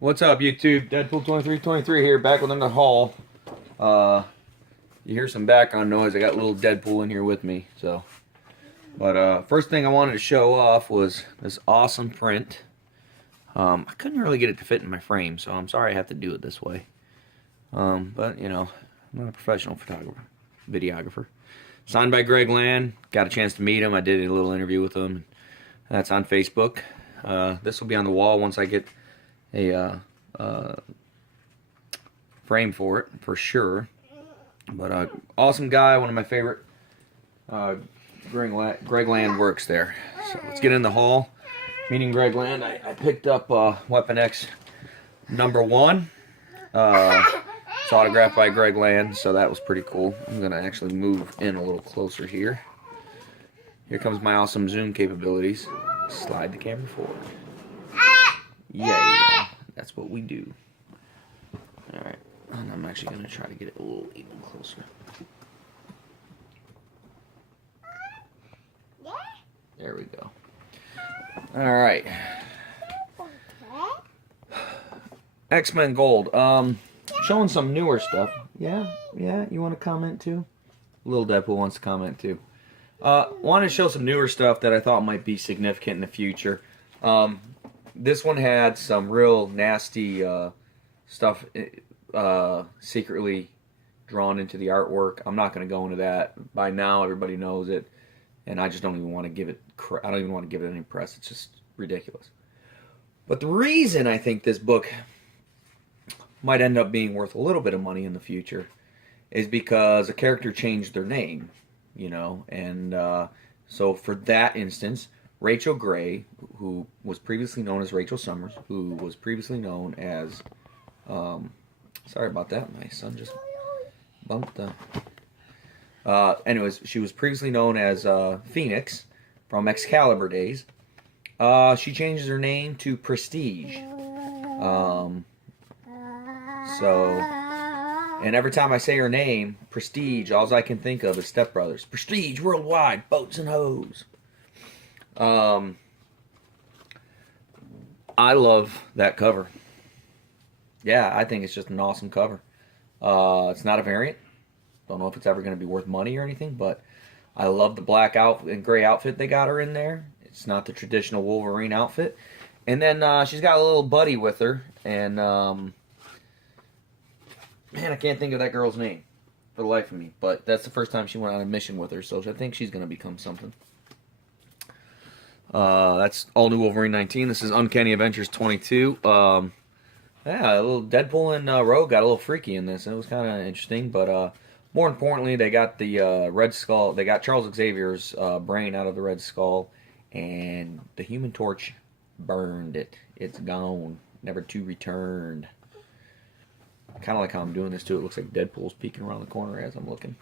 What's up, YouTube? Deadpool 2323 here, back with another haul. You hear some background noise. I got little Deadpool in here with me. But first thing I wanted to show off was this awesome print. I couldn't really get it to fit in my frame, so I'm sorry I have to do it this way. But you know, I'm not a professional photographer, videographer. Signed by Greg Land. Got a chance to meet him. I did a little interview with him. That's on Facebook. This will be on the wall once I get a frame for it, for sure. But awesome guy, one of my favorite. Greg Land works there. So let's get in the haul. Meeting Greg Land, I picked up Weapon X #1. It's autographed by Greg Land, so that was pretty cool. I'm gonna actually move in a little closer here. Here comes my awesome zoom capabilities. Slide the camera forward. Yeah, that's what we do. Alright, and I'm actually going to try to get it a little even closer. There we go. Alright. X-Men Gold. Showing some newer stuff. Yeah, you want to comment too? Little Deadpool wants to comment too. Wanted to show some newer stuff that I thought might be significant in the future. This one had some real nasty stuff secretly drawn into the artwork. I'm not going to go into that. By now, everybody knows it, and I just don't even want to give it. I don't even want to give it any press. It's just ridiculous. But the reason I think this book might end up being worth a little bit of money in the future is because a character changed their name, you know, and so for that instance, Rachel Gray, who was previously known as Rachel Summers, who was previously known as, sorry about that, my son just bumped the, anyways, she was previously known as Phoenix from Excalibur days. She changes her name to Prestige. And every time I say her name, Prestige, all I can think of is Step Brothers. Prestige Worldwide, boats and hoes. I love that cover. Yeah, I think it's just an awesome cover. It's not a variant. Don't know if it's ever going to be worth money or anything, but I love the black outfit and gray outfit they got her in there. It's not the traditional Wolverine outfit. And then she's got a little buddy with her, and man, I can't think of that girl's name for the life of me, but that's the first time she went on a mission with her, so I think she's going to become something. That's all new Wolverine 19. This is Uncanny Adventures 22. Yeah, a little Deadpool and Rogue got a little freaky in this, and it was kind of interesting. But more importantly, they got the Red Skull. They got Charles Xavier's brain out of the Red Skull, and the Human Torch burned it. It's gone, never to return. Kind of like how I'm doing this too. It looks like Deadpool's peeking around the corner as I'm looking.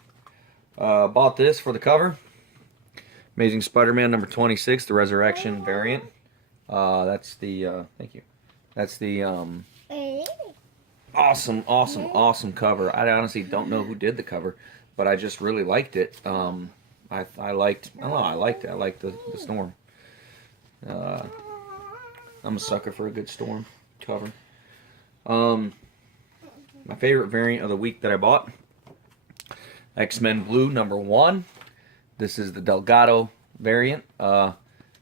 Bought this for the cover. Amazing Spider-Man number 26, the Resurrection variant. That's the, thank you. That's the, awesome cover. I honestly don't know who did the cover, but I just really liked it. I liked it. I liked the Storm. I'm a sucker for a good Storm cover. My favorite variant of the week that I bought, X-Men Blue #1. This is the Delgado variant. Man,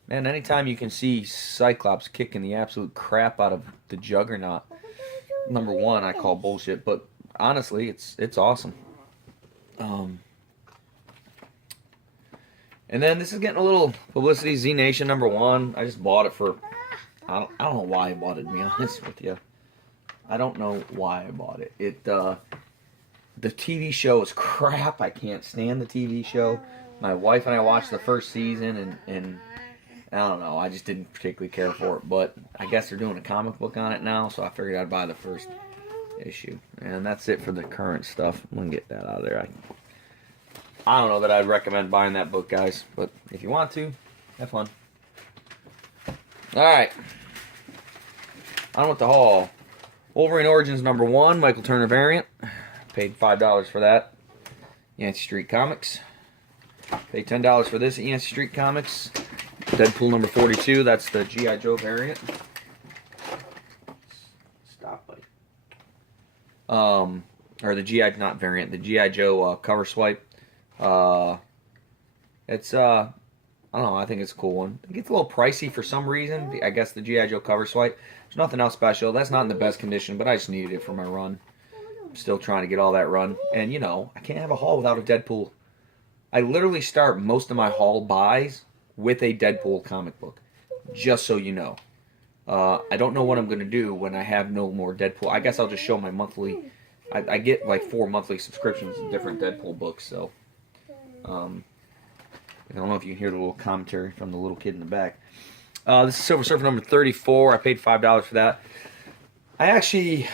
anytime you can see Cyclops kicking the absolute crap out of the Juggernaut, #1, I call bullshit. But honestly, it's awesome. And then this is getting a little publicity. Z Nation #1. I just bought it for. I don't know why I bought it. To be honest with you, I don't know why I bought it. The TV show is crap. I can't stand the TV show. My wife and I watched the first season, and I don't know, I just didn't particularly care for it, but I guess they're doing a comic book on it now, so I figured I'd buy the first issue. And that's it for the current stuff. I'm going to get that out of there. I don't know that I'd recommend buying that book, guys, but if you want to, have fun. Alright. On with the haul. Wolverine Origins #1, Michael Turner variant. Paid $5 for that. Yancey Street Comics. Paid $10 for this at Yancey Street Comics. Deadpool #42, that's the G.I. Joe variant. or the GI, not variant, the GI Joe cover swipe. Uh, it's I don't know. I think it's a cool one. It gets a little pricey for some reason. I guess the GI Joe cover swipe. There's nothing else special. That's not in the best condition, but I just needed it for my run. I'm still trying to get all that run, and you know, I can't have a haul without a Deadpool. I literally start most of my haul buys with a Deadpool comic book, just so you know. I don't know what I'm going to do when I have no more Deadpool. I guess I'll just show my monthly. I get like 4 monthly subscriptions to different Deadpool books, so I don't know if you can hear the little commentary from the little kid in the back. This is Silver Surfer number 34. I paid $5 for that. I actually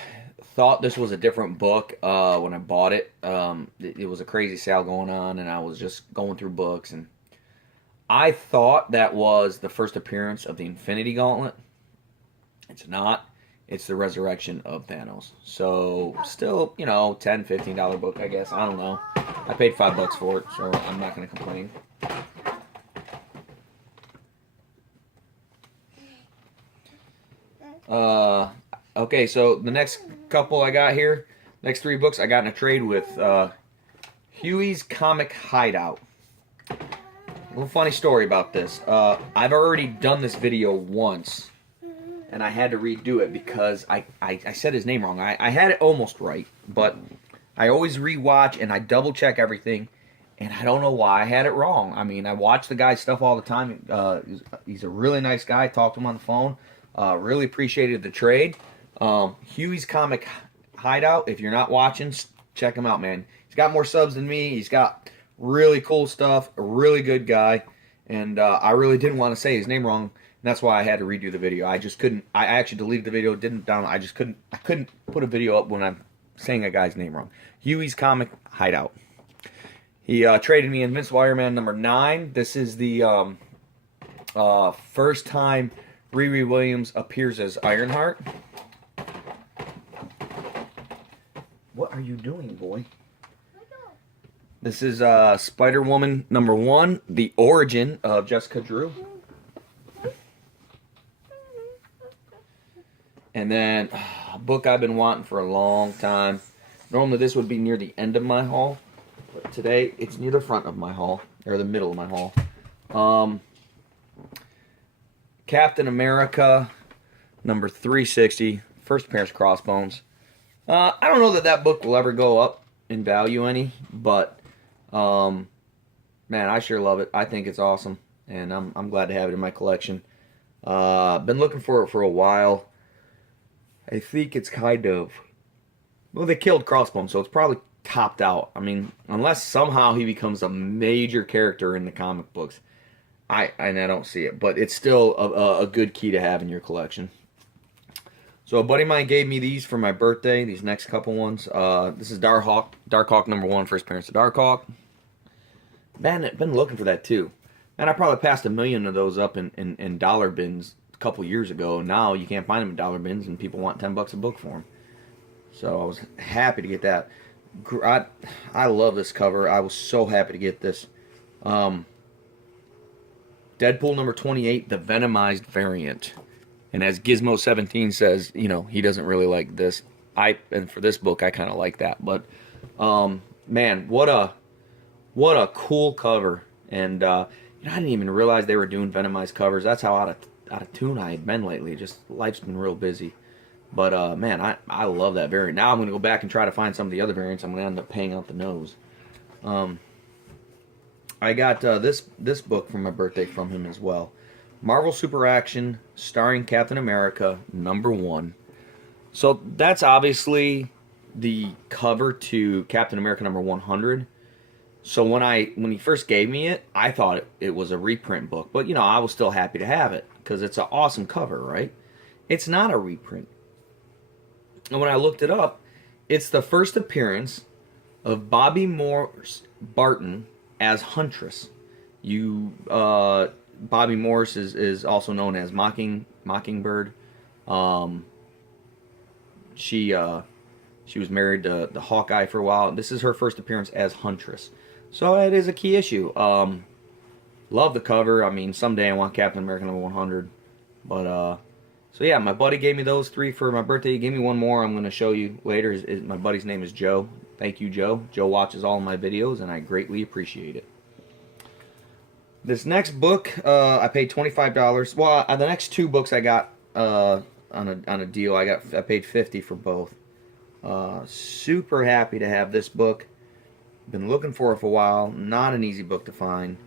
thought this was a different book when I bought it. It was a crazy sale going on, and I was just going through books, and I thought that was the first appearance of the Infinity Gauntlet. It's not. It's the resurrection of Thanos. So, still, you know, $10, $15 book, I guess. I don't know. I paid $5 for it, so I'm not going to complain. Okay, so the next couple I got here, next 3 books, I got in a trade with Huey's Comic Hideout. A little funny story about this. I've already done this video once, and I had to redo it because I said his name wrong. I had it almost right, but I always rewatch and I double check everything, and I don't know why I had it wrong. I mean, I watch the guy's stuff all the time. He's a really nice guy. Talked to him on the phone. Really appreciated the trade. Huey's Comic Hideout. If you're not watching, check him out, man. He's got more subs than me. He's got really cool stuff. A really good guy, and I really didn't want to say his name wrong. And that's why I had to redo the video. I just couldn't. I actually deleted the video. Didn't down. I just couldn't. I couldn't put a video up when I'm saying a guy's name wrong. Huey's Comic Hideout. He traded me Invincible Iron Man number 9. This is the first time Riri Williams appears as Ironheart. What are you doing, boy? This is Spider-Woman number 1, the origin of Jessica Drew. And then a book I've been wanting for a long time. Normally this would be near the end of my haul, but today it's near the front of my haul, or the middle of my haul. Captain America number 360, first appearance of Crossbones. I don't know that book will ever go up in value any, but man, I sure love it. I think it's awesome, and I'm glad to have it in my collection. Been looking for it for a while. I think it's kind of, well, they killed Crossbones, so it's probably topped out. I mean, unless somehow he becomes a major character in the comic books, I don't see it. But it's still a good key to have in your collection. So a buddy of mine gave me these for my birthday, these next couple ones. This is Darkhawk number 1, first appearance of Darkhawk. Man, I've been looking for that too. And I probably passed 1 million of those up in dollar bins a couple years ago. Now you can't find them in dollar bins, and people want $10 a book for them. So I was happy to get that. I love this cover. I was so happy to get this. Deadpool number 28, the Venomized variant. And as Gizmo17 says, you know, he doesn't really like this. And for this book, I kind of like that. But man, what a cool cover. And you know, I didn't even realize they were doing Venomized covers. That's how out of tune I had been lately. Just life's been real busy. But man, I love that variant. Now I'm going to go back and try to find some of the other variants. I'm going to end up paying out the nose. I got this book for my birthday from him as well. Marvel Super Action, starring Captain America, number 1. So that's obviously the cover to Captain America number 100. So when he first gave me it, I thought it was a reprint book. But, you know, I was still happy to have it because it's an awesome cover, right? It's not a reprint. And when I looked it up, it's the first appearance of Bobby Morse Barton as Huntress. Bobby Morse is also known as Mockingbird. She was married to the Hawkeye for a while. This is her first appearance as Huntress. So it is a key issue. Love the cover. I mean, someday I want Captain America number 100. But So yeah, my buddy gave me those 3 for my birthday. He gave me one more I'm going to show you later. My buddy's name is Joe. Thank you, Joe. Joe watches all of my videos, and I greatly appreciate it. This next book, I paid $25. Well, the next 2 books I got on a deal. I paid $50 for both. Super happy to have this book. Been looking for it for a while. Not an easy book to find.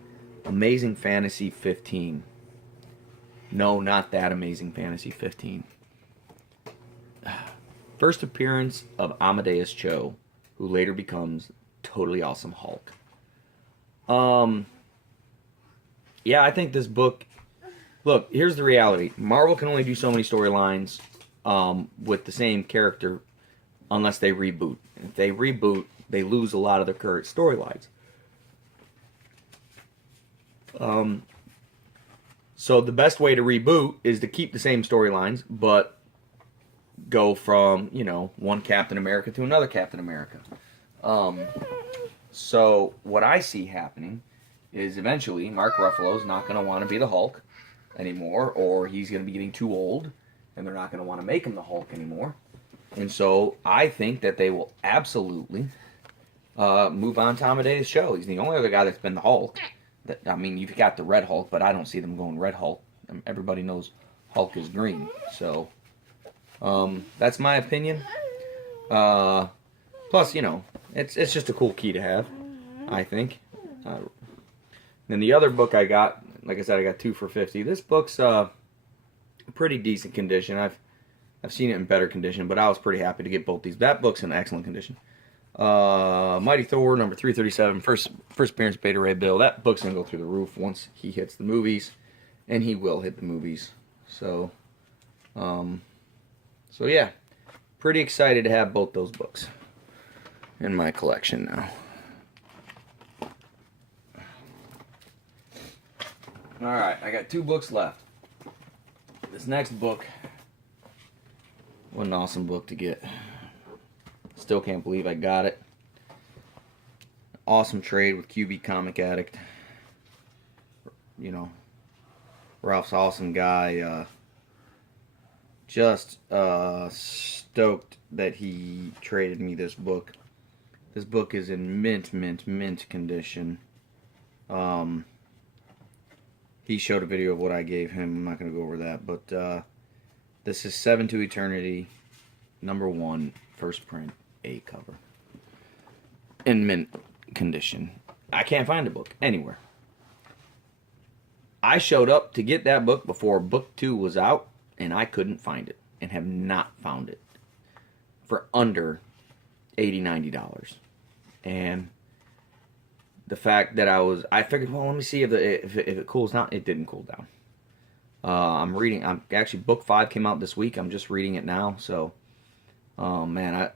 Amazing Fantasy 15. No, not that Amazing Fantasy 15. First appearance of Amadeus Cho, who later becomes Totally Awesome Hulk. Yeah, I think this book... Look, here's the reality. Marvel can only do so many storylines with the same character unless they reboot. If they reboot, they lose a lot of their current storylines. So the best way to reboot is to keep the same storylines, but go from, one Captain America to another Captain America. So what I see happening is eventually Mark Ruffalo's not going to want to be the Hulk anymore, or he's going to be getting too old, and they're not going to want to make him the Hulk anymore. And so I think that they will absolutely move on to Amadeus Cho. He's the only other guy that's been the Hulk. You've got the Red Hulk, but I don't see them going Red Hulk. Everybody knows Hulk is green. So that's my opinion. Plus, it's just a cool key to have, I think. Then the other book I got, like I said, I got 2 for $50. This book's pretty decent condition. I've seen it in better condition, but I was pretty happy to get both these. That book's in excellent condition. Mighty Thor number 337, first appearance Beta Ray Bill. That book's gonna go through the roof once he hits the movies, and he will hit the movies. So yeah, pretty excited to have both those books in my collection now. All right, I got 2 books left. This next book, what an awesome book to get. Still can't believe I got it. Awesome trade with QB Comic Addict. Ralph's awesome guy. Just stoked that he traded me this book. This book is in mint condition. He showed a video of what I gave him. I'm not going to go over that, but this is 7 to Eternity, number 1, first print, A cover, in mint condition. I can't find the book anywhere. I showed up to get that book before book 2 was out, and I couldn't find it, and have not found it for under $80, $90. And the fact that I figured, well, let me see if it cools down. It didn't cool down. I'm actually, book 5 came out this week. I'm just reading it now. So, man,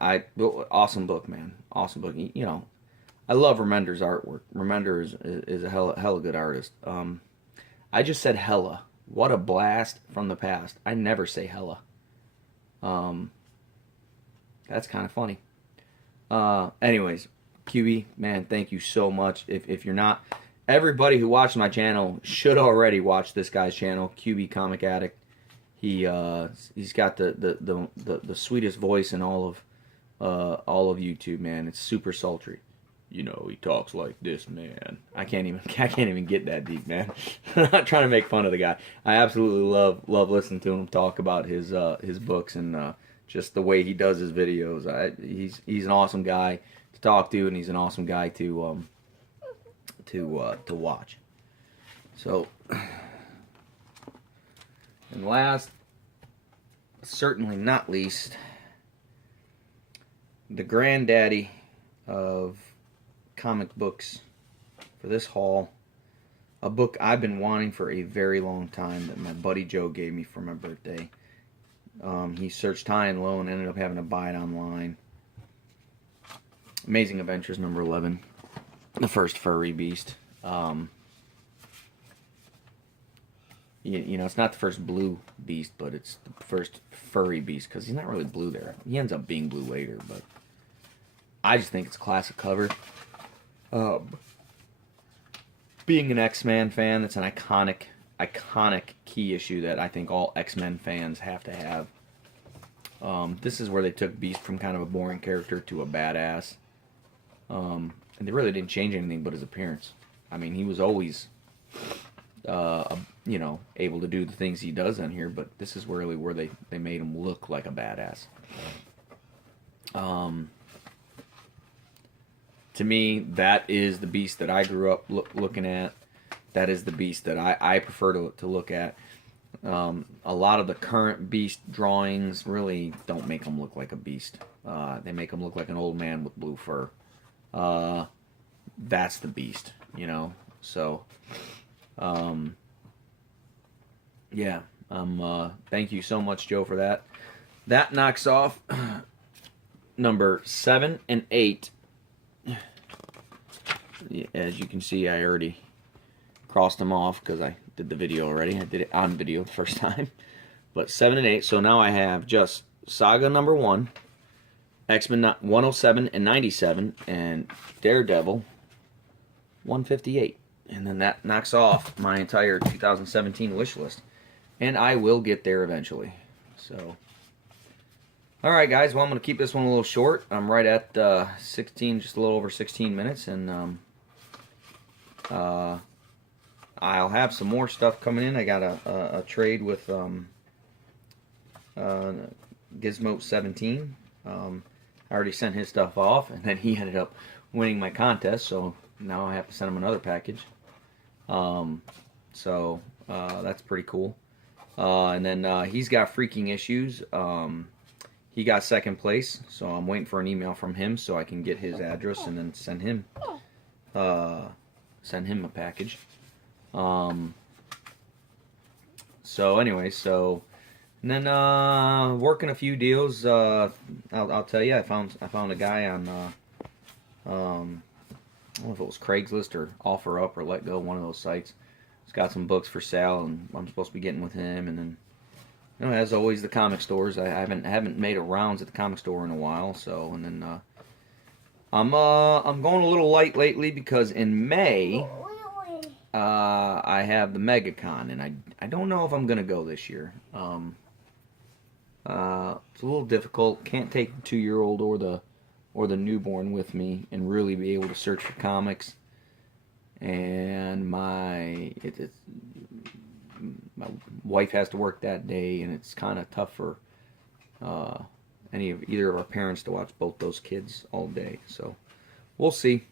awesome book, man. Awesome book. I love Remender's artwork. Remender is a hella good artist. I just said hella. What a blast from the past. I never say hella. That's kind of funny. Anyways, QB, man, thank you so much. If you're not, everybody who watched my channel should already watch this guy's channel, QB Comic Addict. He's got the sweetest voice in all of YouTube, man. It's super sultry. He talks like this, man. I can't even get that deep, man. I'm not trying to make fun of the guy. I absolutely love listening to him talk about his books and just the way he does his videos. He's an awesome guy to talk to, and he's an awesome guy to watch. So, and last, certainly not least, the granddaddy of comic books for this haul, a book I've been wanting for a very long time that my buddy Joe gave me for my birthday. He searched high and low and ended up having to buy it online. Amazing Adventures number 11, the first furry beast. It's not the first blue beast, but it's the first furry beast, because he's not really blue there. He ends up being blue later, but I just think it's a classic cover. Being an X-Men fan, it's an iconic iconic key issue that I think all X-Men fans have to have. This is where they took Beast from kind of a boring character to a badass. And they really didn't change anything but his appearance. I mean, he was always, you know, able to do the things he does on here, but this is really where they made him look like a badass. To me, that is the Beast that I grew up looking at. That is the Beast that I prefer to look at. A lot of the current Beast drawings really don't make him look like a Beast. They make him look like an old man with blue fur. That's the Beast, you know. So, yeah. Thank you so much, Joe, for that. That knocks off number 7 and 8. As you can see, I already crossed them off because I did the video already. I did it on video the first time. But 7 and 8. So now I have just Saga number 1, X-Men 107 and 97, and Daredevil 158. And then that knocks off my entire 2017 wish list. And I will get there eventually. So, alright guys, well I'm going to keep this one a little short. I'm right at 16, just a little over 16 minutes. And I'll have some more stuff coming in. I got a trade with Gizmo 17. I already sent his stuff off, and then he ended up winning my contest, so now I have to send him another package. So that's pretty cool. And then he's got freaking issues. He got second place, so I'm waiting for an email from him so I can get his address and then send him a package. So anyway, and then working a few deals. I'll tell you, I found a guy on I don't know if it was Craigslist or OfferUp or Let Go, one of those sites. He's got some books for sale, and I'm supposed to be getting with him. And then, you know, as always, the comic stores. I haven't made a rounds at the comic store in a while. So, and then I'm going a little light lately because in May I have the MegaCon, and I don't know if I'm gonna go this year. It's a little difficult. Can't take the 2-year-old or the newborn with me and really be able to search for comics. And my wife has to work that day, and it's kind of tough for either of our parents to watch both those kids all day. So we'll see.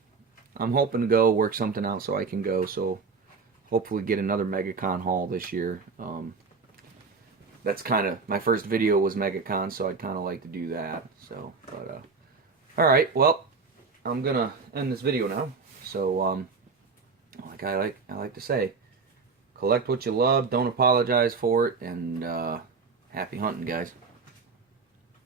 I'm hoping to go work something out so I can go. So hopefully get another MegaCon haul this year. That's kind of my first video was MegaCon, so I'd kind of like to do that. So, but all right, well, I'm gonna end this video now. So, like I like to say, collect what you love, don't apologize for it, and happy hunting, guys.